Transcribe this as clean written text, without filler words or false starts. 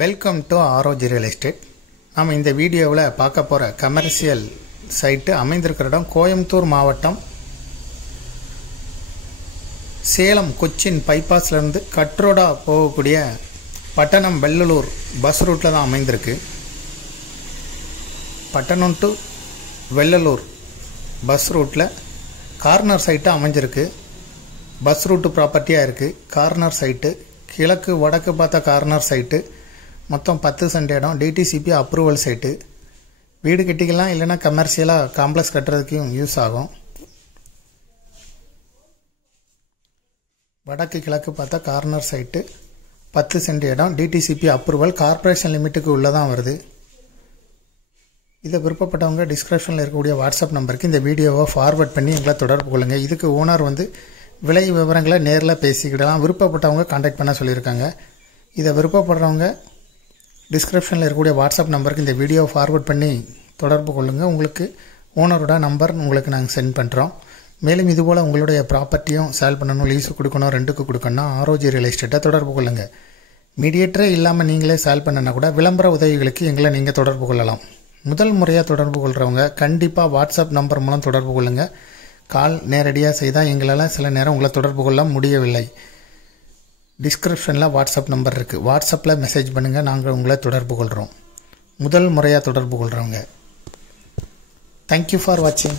Welcome to ஆரோஜி real estate. நாம் இந்த வீடியோவில் பார்க்க போகிற கமர்ஷியல் சைட்டு அமைந்திருக்கிற இடம் கோயம்புத்தூர் மாவட்டம் சேலம் கொச்சின் பைபாஸ்லேருந்து கட்ரோடா போகக்கூடிய பட்டணம் வெள்ளலூர் பஸ் ரூட்டில் தான் அமைந்திருக்கு. பட்டணம் டு வெள்ளலூர் பஸ் ரூட்டில் கார்னர் சைட்டு அமைஞ்சிருக்கு. பஸ் ரூட்டு ப்ராப்பர்ட்டியாக இருக்குது. கார்னர் சைட்டு, கிழக்கு வடக்கு பார்த்த கார்னர் சைட்டு, மொத்தம் 10 சென்ட் இடம். DTCP approval site. வீடு கட்டிக்கலாம், இல்லைன்னா கமர்ஷியலாக காம்ப்ளெக்ஸ் கட்டுறதுக்கும் யூஸ் ஆகும். வடக்கு கிழக்கு பார்த்தா கார்னர் சைட்டு, 10 சென்ட் இடம். டிடிசிபி அப்ரூவல், கார்பரேஷன் லிமிட்டுக்கு உள்ளே தான் வருது. இதை விருப்பப்பட்டவங்க டிஸ்கிரிப்ஷனில் இருக்கக்கூடிய வாட்ஸ்அப் நம்பருக்கு இந்த வீடியோவை ஃபார்வர்ட் பண்ணி எங்களை தொடர்பு கொள்ளுங்கள். இதுக்கு ஓனர் விலை விவரங்களை நேரில் பேசிக்கிடலாம். விருப்பப்பட்டவங்க கான்டாக்ட் பண்ண சொல்லியிருக்காங்க. இதை விருப்பப்படுறவங்க டிஸ்கிரிப்ஷனில் இருக்கக்கூடிய வாட்ஸ்அப் நம்பருக்கு இந்த வீடியோவை ஃபார்வர்ட் பண்ணி தொடர்பு கொள்ளுங்கள். உங்களுக்கு ஓனரோட நம்பர் உங்களுக்கு நாங்கள் சென்ட் பண்ணுறோம். மேலும் இதுபோல் உங்களுடைய ப்ராப்பர்ட்டியும் சேல் பண்ணணும், லீஸு கொடுக்கணும், ரெண்டுக்கு கொடுக்கணும்னா ஆரோஜி ரியல் எஸ்டேட்டை தொடர்பு கொள்ளுங்கள். மீடியேட்டரே இல்லாமல் நீங்களே சேல் பண்ணனா கூட விளம்பர உதவிகளுக்கு எங்களை நீங்கள் தொடர்பு கொள்ளலாம். முதல் முறையாக தொடர்பு கொள்கிறவங்க கண்டிப்பாக வாட்ஸ்அப் நம்பர் மூலம் தொடர்பு கொள்ளுங்கள். கால் நேரடியாக செய்தால் எங்களால் சில நேரம் உங்களை தொடர்பு கொள்ள முடியவில்லை. டிஸ்கிரிப்ஷனில் வாட்ஸ்அப் நம்பர் இருக்குது. வாட்ஸ்அப்பில் மெசேஜ் பண்ணுங்கள், நாங்கள் உங்களை தொடர்பு கொள்கிறோம். முதல் முறையாக தொடர்பு கொள்கிறவங்க. தேங்க்யூ ஃபார் வாட்சிங்.